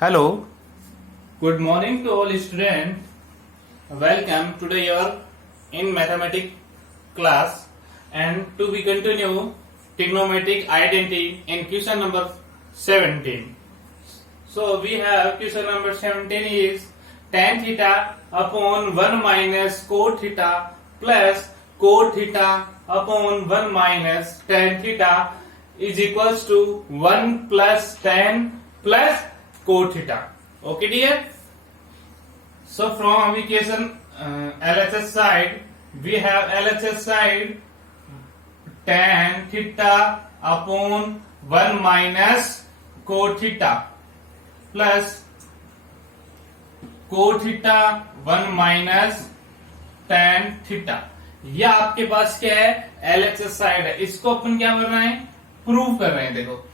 Hello, good morning to all students. Welcome. Today you are in mathematics class and to be continue trigonometric identity in question number 17. So we have question number 17 is tan theta upon 1 minus cot theta plus cot theta upon 1 minus tan theta is equals to 1 plus tan plus cot theta. Okay dear. So from equation LHS side, we have LHS side tan theta upon 1 minus cot theta plus cot theta 1 minus tan theta. यह आपके पास क्या है? LHS side है. इसको अपन क्या कर रहे हैं? प्रूव कर रहे हैं. देखो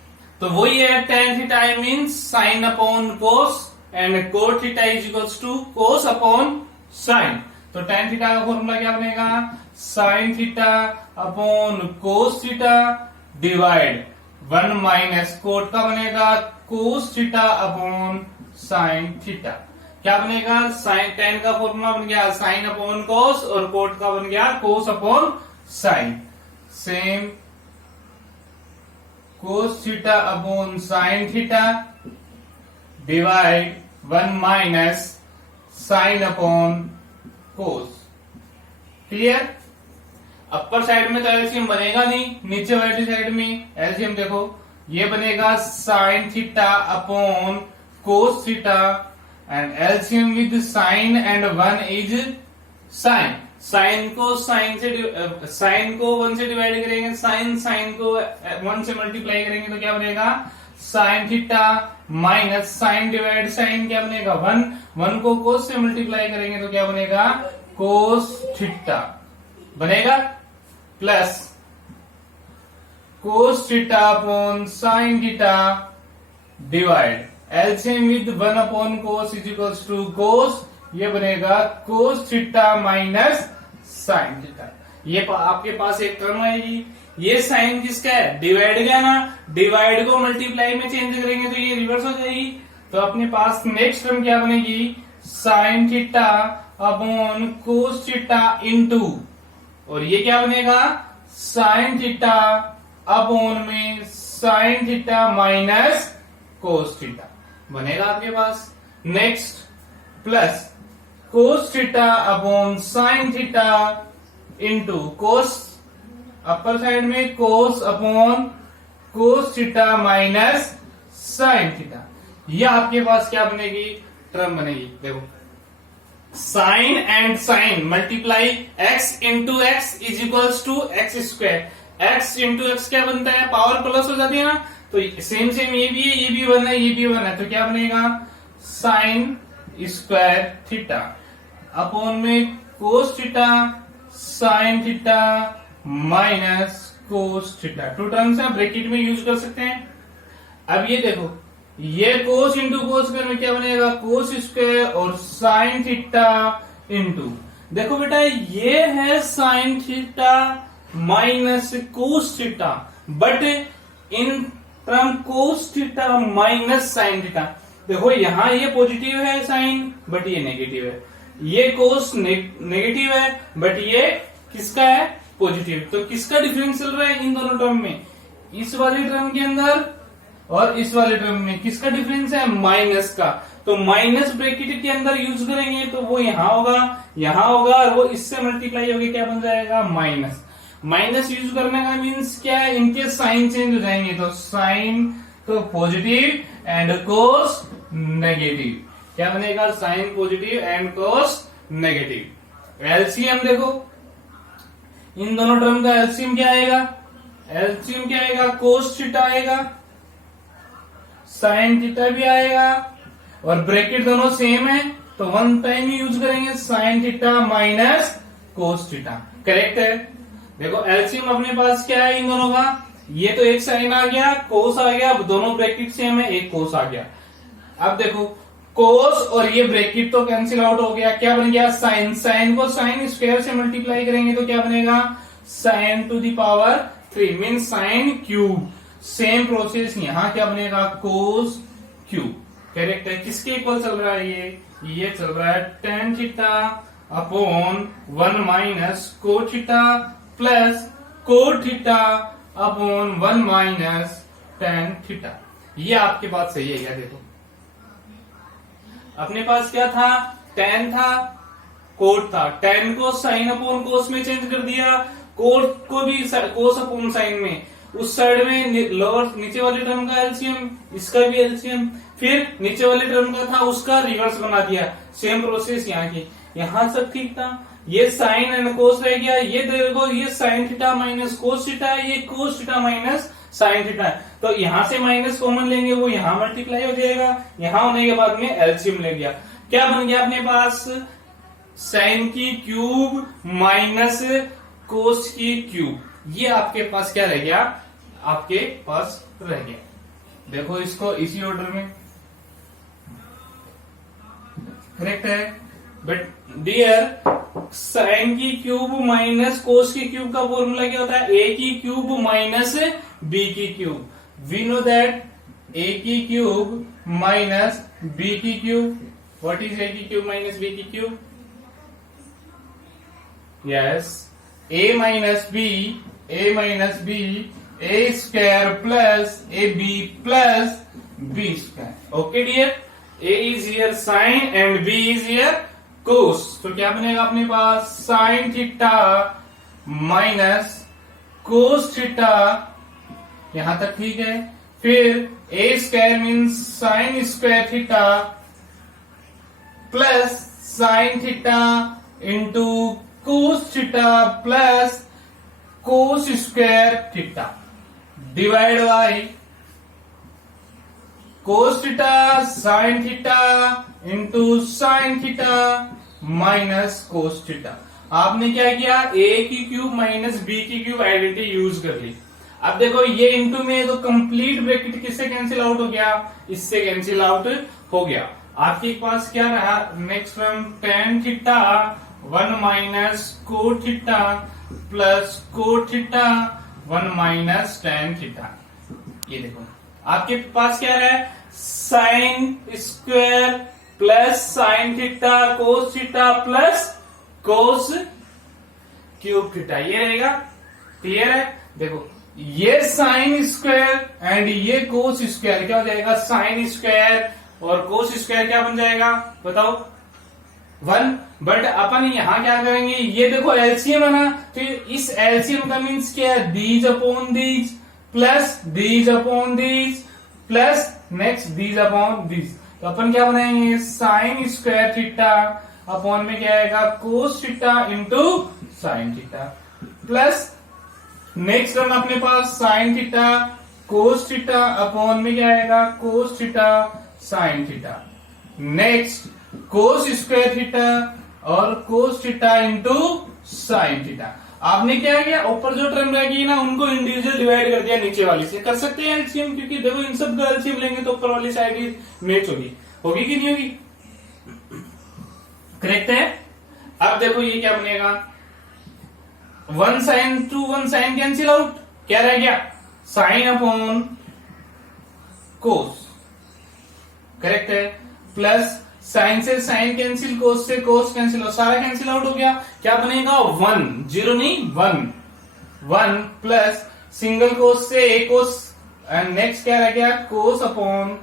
तो वही है tan theta means sine upon cos and cot theta is equals to cos upon sine. तो tan theta का फॉर्मूला क्या बनेगा? Sine theta upon cos theta divide 1 minus cot का बनेगा cos theta upon sine theta. क्या बनेगा? Sign tan का formula बन गया साइन अपॉन कोस और कोट का बन गया कोस अपॉन साइन. सेम कोस theta upon sine theta divide 1 minus sign upon कोस. क्लियर? अपर साइड में तो एलसीएम बनेगा नहीं, नीचे वाली साइड में एलसीएम देखो ये बनेगा sine theta upon cos theta and LCM with sine and 1 is sine. Sine को 1 से डिवाइड करेंगे, साइन को 1 से मल्टीप्लाई करेंगे तो क्या बनेगा? Sine theta minus sine divide sine क्या बनेगा? 1 को कोस से मल्टीप्लाई करेंगे तो क्या बनेगा? कोस थीटा बनेगा plus cos theta upon sine theta divide LCM with 1 upon cos is equals to cos. ये बनेगा cos theta minus sine theta. ये आपके पास एक टर्म आएगी. ये साइन किसका है? डिवाइड का ना. डिवाइड को मल्टीप्लाई में चेंज करेंगे तो ये रिवर्स हो जाएगी. तो अपने पास नेक्स्ट टर्म क्या बनेगी? Sine theta upon cos theta into और ये क्या बनेगा? साइन थीटा अपॉन में sine theta minus cos theta बनेगा आपके पास. Next plus cos theta upon sine theta into cos upper side में cos upon cos theta minus sine theta. यह आपके पास क्या बनेगी? टर्म बनेगी. देखो sine and sine multiply x into x is equals to x square. X into x क्या बनता है? पावर प्लस हो जाती है ना. तो सेम ये भी है, ये भी 1 है, ये भी 1 है. तो क्या बनेगा? साइन स्क्वायर थीटा अपॉन में cos theta sine theta minus cos theta. Two terms है, ब्रैकेट में यूज कर सकते हैं. अब ये देखो ये कोस इंटू कोस स्क्वायर में क्या बनेगा? कोस स्क्वायर और साइन थीटा इंटू देखो बेटा ये है sign theta minus cos theta but in term cos theta minus sine theta. देखो यहां ये पॉजिटिव है साइन बट ये नेगेटिव है. ये कोस नेगेटिव है बट ये किसका है? पॉजिटिव. तो किसका डिफरेंस चल रहा है इन दोनों टर्म में? इस वाले टर्म के अंदर और इस वाले टर्म में किसका डिफरेंस है? माइनस का. तो माइनस ब्रैकेट के अंदर यूज करेंगे तो वो यहां होगा और वो इससे मल्टीप्लाई होगी क्या बन जाएगा? माइनस. माइनस यूज करने का मीन्स क्या है? इनके साइन चेंज हो जाएंगे. तो साइन तो पॉजिटिव एंड कोस नेगेटिव. क्या बनेगा? Sine positive and cos negative. LCM देखो इन दोनों टर्म का एलसीएम क्या आएगा? एलसीएम क्या आएगा? कोस थीटा आएगा, साइन थीटा भी आएगा और ब्रैकेट दोनों सेम है तो 1 टाइम ही यूज करेंगे. Sign theta minus cos theta correct है. देखो एलसीएम अपने पास क्या है इन दोनों का? ये तो एक साइन आ गया, कोस आ गया, दोनों ब्रैकेट सेम है, एक कोस आ गया. अब देखो कोस और ये ब्रैकेट तो कैंसिल आउट हो गया. क्या बन गया? साइन. साइन को साइन स्क्वायर से मल्टीप्लाई करेंगे तो क्या बनेगा? Sign to the power 3 mean sine cube. Same process यहां क्या बनेगा? Cos cube. करेक्ट है। किसके इक्वल चल रहा है ये चल रहा है tan theta upon 1 minus cot theta plus cot theta upon 1 minus tan theta. ये आपके पास सही है क्या? देखो अपने पास क्या था, tan था, cot था, tan को sin अपॉन cos में चेंज कर दिया, cot को भी cos अपॉन sin में, उस साइड में लोअर नीचे वाले टर्म का एलसीएम, इसका भी एलसीएम, फिर नीचे वाले टर्म का था उसका रिवर्स बना दिया। सेम प्रोसेस यहाँ की, यहाँ सब ठीक था, ये साइन एंड कोस रह गया, ये देखो ये sign theta minus cos theta है, ये कोस थीटा माइनस साइन थीटा है, तो यहां से माइनस कॉमन लेंगे, वो यहां मल्टीप्लाई हो जाएगा, यहां होने के बाद में एलसीएम ले गया, क्या बन गया अपने पास, साइन की क्यूब माइनस कोस की क्यूब। ये आपके पास क्या रह गया, आपके पास रह गया। देखो इसको इसी ऑर्डर में, करेक्ट है। बट डियर साइन की क्यूब माइनस कोस की क्यूब का फॉर्मूला क्या होता है, ए की क्यूब माइनस बी की cube. We know that A की क्यूब माइनस बी की क्यूब, व्हाट इज ए की क्यूब माइनस बी की cube, yes A minus B A square plus A B plus B square. Okay dear, A is here sine and B is here cos, तो क्या बनेगा अपने पास sine theta minus cos theta, यहां तक ठीक है। फिर A square means sine square theta plus sine theta into cos theta plus cos square theta divide by cos theta sine theta into sine theta minus cos theta. आपने क्या किया, A की cube minus B की cube identity use कर ली। अब देखो ये इंटू में तो कंप्लीट ब्रैकेट किससे कैंसिल आउट हो गया, इससे कैंसिल आउट हो गया। आपके पास क्या रहा next term, tan theta 1 minus coat theta plus cot theta 1 minus tan theta. ये देखो आपके पास क्या रहा, sine square plus sine theta cos theta plus cos cube theta, ये रहेगा। क्लियर है? देखो ये साइन स्क्वायर एंड ये कोस स्क्वायर क्या हो जाएगा, साइन स्क्वायर और कोस स्क्वायर क्या बन जाएगा बताओ, 1। बट अपन यहां क्या करेंगे, ये देखो एलसीएम है ना, तो इस एलसीएम का मीन्स क्या है, these upon these plus these upon these plus next these upon these, तो अपन क्या बनाएंगे, साइन स्क्वायर थीटा अपॉन में क्या आएगा, cos theta into sine theta plus next term अपने पास sine theta cos theta upon में क्या आएगा, cos theta sine theta, next cos square theta और cos theta into sine theta. आपने क्या किया, ऊपर जो टर्म रहेगी ना उनको इंडिविजुअल डिवाइड कर दिया नीचे वाली से। कर सकते हैं एलसीएम, क्योंकि देखो इन सब का एलसीएम लेंगे तो ऊपर वाली साइड ही मैच होगी कि नहीं होगी, करेक्ट है। अब देखो ये क्या बनेगा, 1 sine to 1 sine cancel out, क्या रह गया, साइन अपॉन कोस, करेक्ट है, प्लस साइन से साइन कैंसिल, कोस से कोस कैंसिल, और सारा कैंसिल आउट हो गया, क्या बनेगा 1, 0 नहीं 1 प्लस सिंगल कोस से एक कोस एंड नेक्स्ट क्या रह गया, cos upon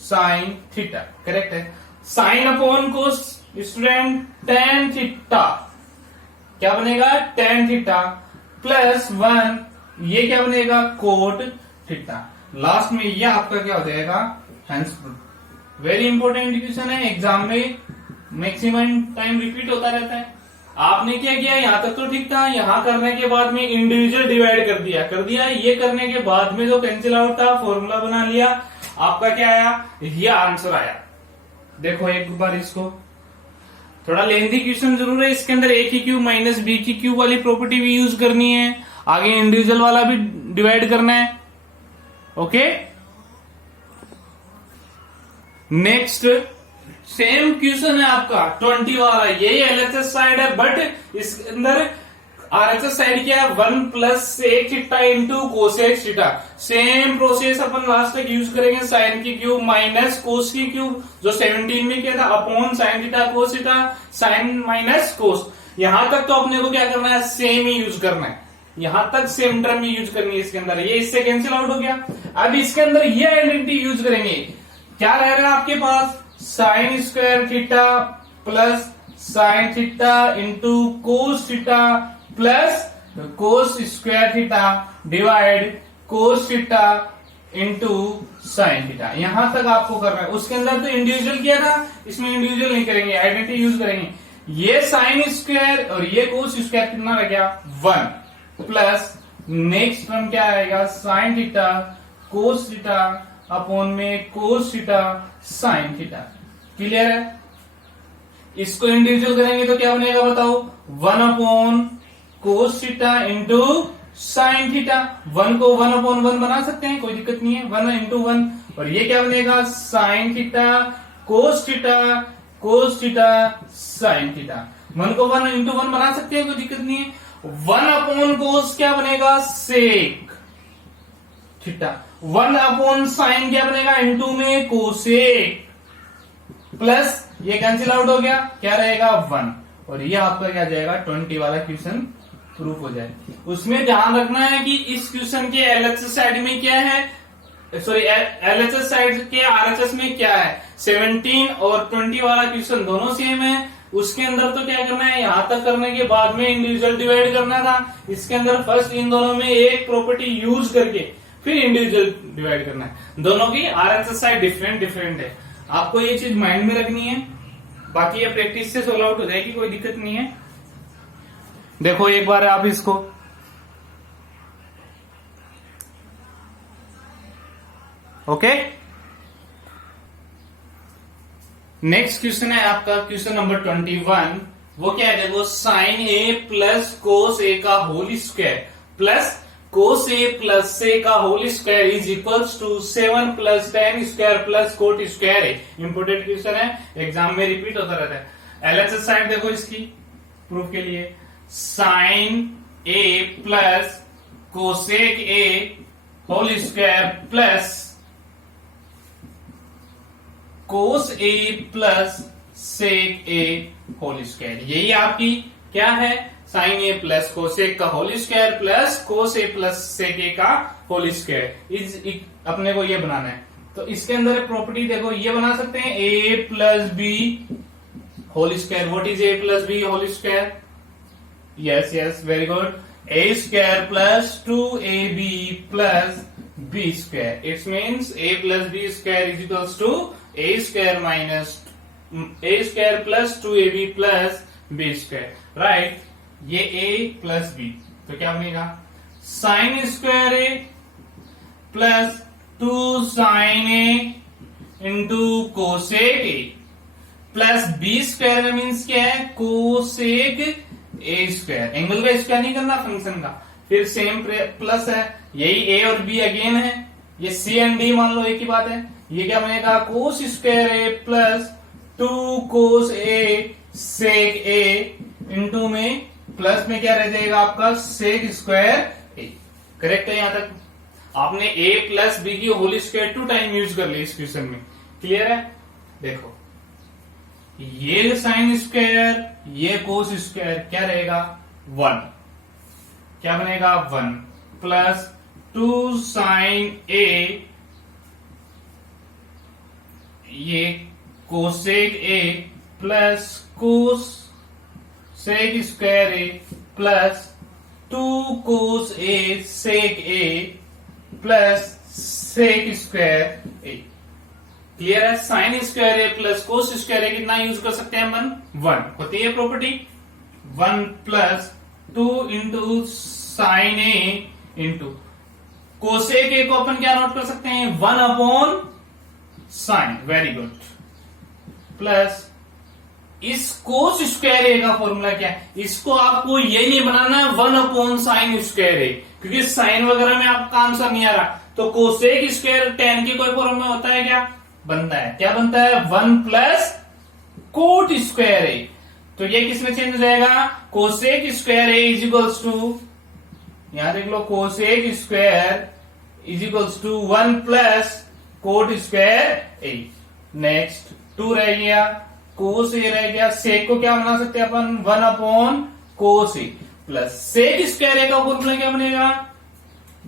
sine theta, correct है। Sine upon cos student tan theta, क्या बनेगा tan थीटा प्लस 1, ये क्या बनेगा कोट थीटा। लास्ट में ये आपका क्या हो जाएगा, hence proof. Very important question है, एग्जाम में मैक्सिमम टाइम रिपीट होता रहता है। आपने क्या किया, यहां तक तो ठीक था, यहां करने के बाद में इंडिविजुअल डिवाइड कर दिया, ये करने के बाद में जो कैंसिल आउट था फॉर्मूला बना लिया, आपका क्या आया, ये आंसर आया। देखो एक बार इसको, थोड़ा लेंथी क्वेश्चन जरूर है, इसके अंदर ए की क्यूब माइनस बी की क्यूब वाली प्रॉपर्टी भी यूज करनी है, आगे इंडिविजुअल वाला भी डिवाइड करना है। ओके, नेक्स्ट सेम क्वेश्चन है आपका 20 वाला, यही एलएचएस साइड है, बट इसके अंदर आरएचएस साइड क्या है 1 plus sec theta into cosec theta. Same process अपन लास्ट तक यूज करेंगे, साइन की क्यूब माइनस कोस की क्यूब, जो 17 में क्या था upon sine theta cos theta, sine minus cos. यहां तक तो अपने को क्या करना है, सेम ही यूज करना है, यहां तक सेम टर्म ही यूज करनी है इसके अंदर। ये इससे कैंसिल आउट हो गया। अब इसके अंदर ये आइडेंटिटी यूज करेंगे, क्या रह रहा है आपके पास, sine square theta plus sine theta into cos theta plus cos square theta divide cos theta into sine theta. यहां तक आपको करना है। उसके अंदर तो इंडिविजुअल किया था, इसमें इंडिविजुअल नहीं करेंगे, आइडेंटिटी यूज करेंगे। ये साइन स्क्वायर और ये कोस स्क्वायर कितना रह गया 1 प्लस नेक्स्ट टर्म क्या आएगा sine theta cos theta upon में cos theta sine theta. Clear है? इसको इंडिविजुअल करेंगे तो क्या बनेगा बताओ, 1 upon cos theta into sine theta. 1 को 1 अपॉन 1 बना सकते हैं, कोई दिक्कत नहीं है, 1 इंटू 1। और ये क्या बनेगा sine theta cos theta sine theta. 1 को 1 इंटू 1 बना सकते हैं, कोई दिक्कत नहीं है। 1 अपॉन कोस क्या बनेगा सेक थीटा, 1 अपॉन साइन क्या बनेगा इंटू में कोसेक, प्लस ये कैंसिल आउट हो गया, क्या रहेगा 1। और ये आपका क्या जाएगा 20 वाला क्वेश्चन प्रूफ हो जाए। उसमें ध्यान रखना है कि इस क्वेश्चन के एलएचएस साइड में क्या है, सॉरी एलएचएस साइड के आरएचएस में क्या है, 17 और 20 वाला क्वेश्चन दोनों सेम है। उसके अंदर तो क्या करना है, यहां तक करने के बाद में इंडिविजुअल डिवाइड करना था। इसके अंदर फर्स्ट इन दोनों में एक प्रॉपर्टी यूज करके फिर इंडिविजुअल डिवाइड करना है। दोनों की आरएचएस साइड डिफरेंट है, आपको ये चीज माइंड में रखनी है। बाकी ये प्रैक्टिस से सोल्व आउट हो जाएगी, कोई दिक्कत नहीं है। देखो एक बार आप इसको, ओके। नेक्स्ट क्वेश्चन है आपका क्वेश्चन नंबर 21। वो क्या है, देखो sign A plus cos A का whole square plus cos A plus A का whole square is equals to 7 plus ten square plus cot square है। इंपोर्टेंट क्वेश्चन है, एग्जाम में रिपीट होता रहता है। एलएचएस साइड देखो इसकी प्रूफ के लिए, sine A plus cosec A whole square plus cos A plus sec A whole square. यही आपकी क्या है, साइन ए प्लस कोसेक का whole square plus cos A plus sec A का होल स्क्वायर इज, अपने को ये बनाना है। तो इसके अंदर प्रॉपर्टी देखो ये बना सकते हैं, A plus B whole square. What is A plus B whole square, yes very good, A square plus 2ab plus B square. It means A plus B square is equals to A square minus A square plus 2ab plus B square, right. ये a plus B, तो क्या बनेगा sine square A plus 2 sine A into cosec A plus B square में means क्या है cosec ए square. Angle का square नहीं करना फंक्शन का, फिर सेम प्लस है, यही ए और बी अगेन है, ये सी एंड डी मान लो एक ही बात है। ये क्या बनेगा कोस square A plus 2 cos A sec A into में प्लस में क्या रह जाएगा आपका सेक स्क्वायर ए। करेक्ट है? यहां तक आपने a प्लस बी की होल स्क्वायर 2 टाइम यूज कर ली इस क्वेश्चन में। क्लियर है? देखो ये साइन स्क्वायर ये कोस स्क्वायर क्या रहेगा 1, क्या बनेगा 1 प्लस 2 साइन ए ये cosec A plus cos sec square A plus 2 cos A sec A plus sec square A. Clear है? Sine square A plus cos square A कितना use कर सकते हैं अपन 1, होती है property 1 plus 2 into sine A into cosec A को अपन क्या नोट कर सकते हैं 1 upon sine, very good, plus इस कोस स्क्वायर ए का फॉर्मूला क्या है, इसको आपको ये नहीं बनाना है 1 अपॉन साइन स्क्वायर ए, क्योंकि साइन वगैरह में आपका आंसर नहीं आ रहा। तो कोसेक स्क्वायर टेन की कोई फॉर्म में होता है क्या, बनता है, क्या बनता है 1 प्लस कोट स्क्वायर ए। तो ये किसमें चेंज हो जाएगा, cosec square A is equals to, यहां देख लो, cosec square is equals to 1 plus cot square A. Next 2 रह गया, कोस ए रह गया, सेक को क्या बना सकते हैं अपन, 1 upon cos A plus sec square A का फॉर्मूला क्या बनेगा,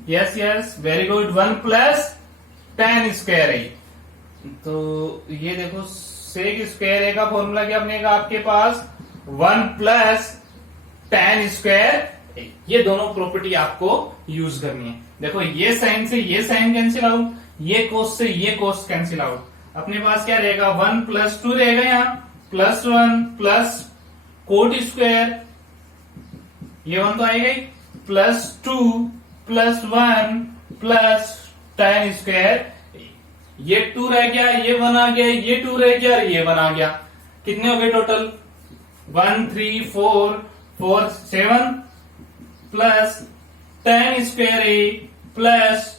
yes yes very good, 1 plus tan square A. तो ये देखो सेक स्क्वायर ए का फॉर्मूला क्या बनेगा आपके पास, 1 प्लस tan स्क्वायर ए। ये दोनों प्रॉपर्टी आपको यूज करनी है। देखो ये साइन से ये साइन कैंसिल आउट, ये कोस से ये कोस कैंसिल आउट, अपने पास क्या रहेगा, 1 प्लस 2 रहेगा, यहाँ प्लस 1 प्लस कोट स्क्वायर, ये 1 तो आएगा ही, plus 2 plus 1 plus tan square, ये 2 रह गया, ये 1 आ गया, ये 2 रह गया, ये 1 आ गया, कितने हो गए total, 1 3 4 4 7 plus tan square A plus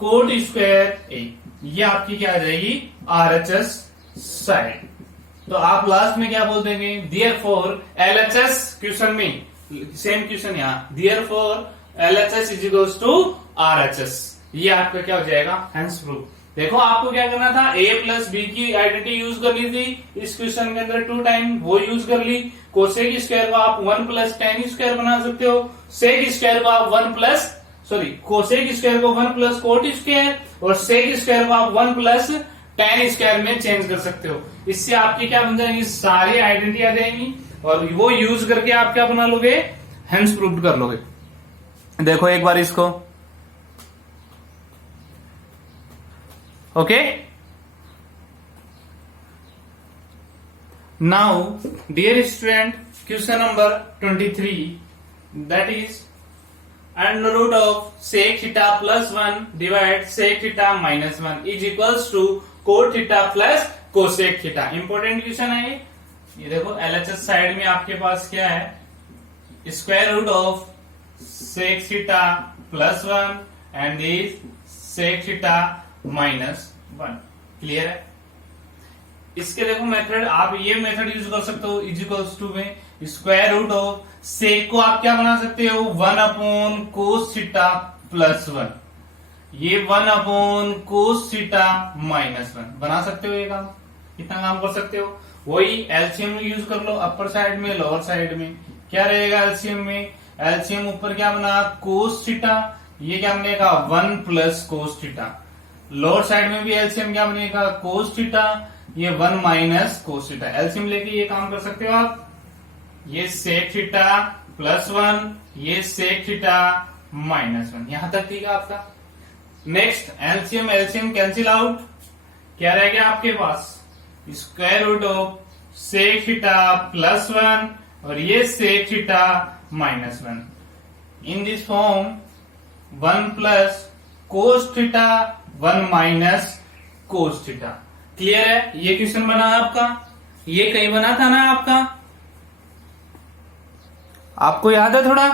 cot square ए, ये आपकी क्या आ जाएगी, RHS साइड। तो आप लास्ट में क्या बोल देंगे, देयरफॉर LHS, क्वेश्चन में सेम क्वेश्चन यहाँ, therefore LHS is equals to RHS, ये आपका क्या हो जाएगा, हेंस प्रूफ। देखो आपको क्या करना था, a प्लस बी की आइडेंटिटी यूज करनी थी इस क्वेश्चन के अंदर 2 टाइम, वो यूज कर ली। कोसेक स्क्वायर को आप 1 प्लस tan स्क्वायर बना सकते हो, सेक स्क्वायर को आप 1 प्लस कोसेक स्क्वायर को 1 प्लस कोट स्क्वायर और सेक स्क्वायर को आप 1 प्लस tan स्क्वायर में चेंज कर सकते हो। इससे आपकी क्या बन जाएंगी, सारी आइडेंटिटी आ जाएंगी और वो यूज करके आप क्या बना लोगे, हेंस प्रूव्ड कर लोगे। देखो एक बार इसको, okay. Now dear student, question number 23, that is under root of sec theta plus 1 divide sec theta minus 1 is equals to cot theta plus cosec theta. Important question है ये देखो LHS साइड में आपके पास क्या है, square root of sec theta plus 1 and is sec theta minus 1। Clear है। इसके देखो मेथड, आप ये मेथड यूज कर सकते हो, इज इक्वल्स टू में स्क्वायर रूट ऑफ सेक को आप क्या बना सकते हो, 1 अपॉन कोस थीटा प्लस 1, ये 1 अपॉन कोस थीटा माइनस 1 बना सकते हो। ये काम कितना काम कर सकते हो, वही एलसीएम यूज कर लो, अपर साइड में लोअर साइड में क्या रहेगा, एलसीएम में, एलसीएम ऊपर क्या बना, कोस थीटा, ये क्या बनेगा 1 plus cos theta, lower side में भी एलसीएम क्या बनेगा, कोस थीटा, ये 1 माइनस कोस थीटा। एलसीएम लेके ये काम कर सकते हो आप, ये सेक थीटा प्लस 1, ये सेक थीटा माइनस 1, यहां तक ठीक है आपका। Next LCM LCM cancel out, क्या रह गया आपके पास, square root of sec theta plus 1 और ये sec theta minus 1। In this form 1 plus cos theta 1 minus cos theta. Clear है। ये क्वेश्चन बना आपका, ये कहीं बना था ना आपका, आपको याद है थोड़ा,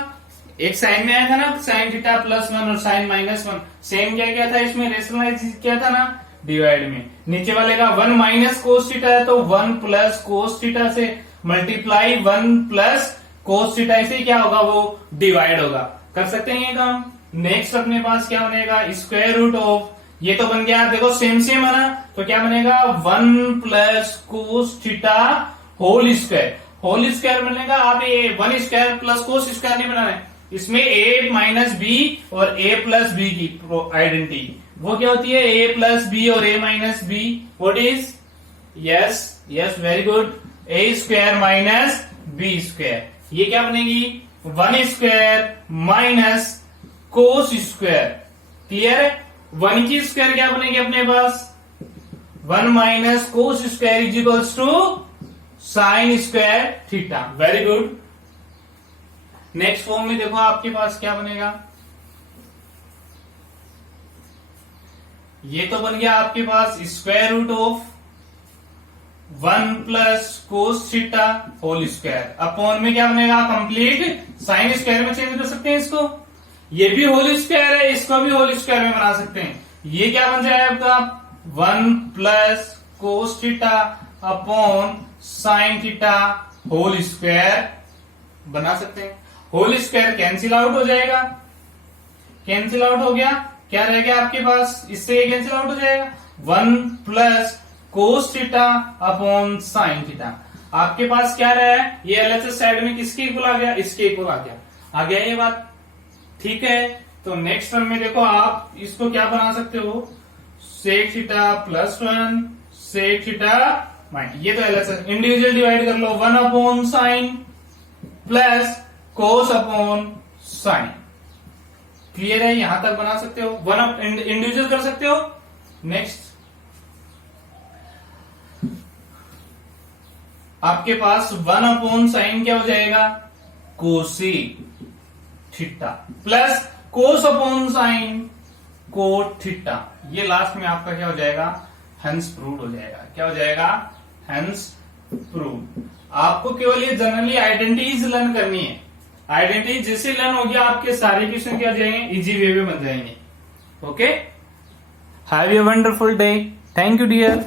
एक साइन में आया था ना, साइन थीटा प्लस 1 और साइन माइनस 1, सेम क्या क्या था इसमें, रेशनलाइज क्या था ना, डिवाइड में। नीचे वाले का 1 माइनस कोस थीटा है तो 1 प्लस कोस थीटा से मल्टीप्लाई 1 प्लस कोस थीटा से क्या होगा, वो डिवाइड होगा। कर सकते हैं ये काम। नेक्स्ट अपने पास क्या बनेगा, स्क्वायर रूट ऑफ, ये तो बन गया, देखो सेम सेम है ना, तो क्या बनेगा 1 plus cos theta whole square, whole square बनेगा। आप ये 1 स्क्वायर प्लस कोस स्क्वायर नहीं बनाना है, इसमें a माइनस बी और a प्लस बी की आइडेंटिटी वो क्या होती है, a प्लस बी और a minus B, what is, yes yes very good, a square minus B square, ये क्या बनेगी 1 square minus cos square. Clear है। 1 की स्क्वायर क्या बनेगी अपने पास, 1 minus cos square is equals to sine square theta. Very good. Next form में देखो आपके पास क्या बनेगा, ये तो बन गया आपके पास square root of 1 plus cos theta whole square, upon में क्या बनेगा कंप्लीट साइन स्क्वायर में चेंज कर सकते हैं इसको, ये भी होल स्क्वायर है, इसको भी होल स्क्वायर में बना सकते हैं। ये क्या बन जाएगा आपका 1 plus cos theta upon sine theta whole square बना सकते हैं। होल स्क्वायर कैंसिल आउट हो जाएगा, कैंसिल आउट हो गया, क्या रह गया आपके पास, इससे ये कैंसिल आउट हो जाएगा, 1 plus cos theta upon sine theta. आपके पास क्या रहा है, ये एलएचएस साइड में किसके इक्वल आ गया, इसके इक्वल आ गया ये बात, ठीक है। तो नेक्स्ट टर्म में देखो आप इसको क्या बना सकते हो, sec theta plus 1 sec theta minus, ये तो एलएचएस इंडिविजुअल डिवाइड कर लो, 1 upon sine plus cos upon sine. Clear है, यहां तक बना सकते हो, वन इंडिविजुअल कर सकते हो। नेक्स्ट आपके पास 1 अपॉन साइन क्या हो जाएगा, cosec theta plus cos upon sign cot theta. ये लास्ट में आपका क्या हो जाएगा, हेंस प्रूव्ड हो जाएगा। क्या हो जाएगा, हेंस प्रूव्ड। आपको केवल ये जनरली आइडेंटिटीज लर्न करनी है। आइडेंटिटी जैसे लर्न हो गया, आपके सारे क्वेश्चन क्या जाएंगे, इजी वे में बन जाएंगे। Okay, have a wonderful day. Thank you dear.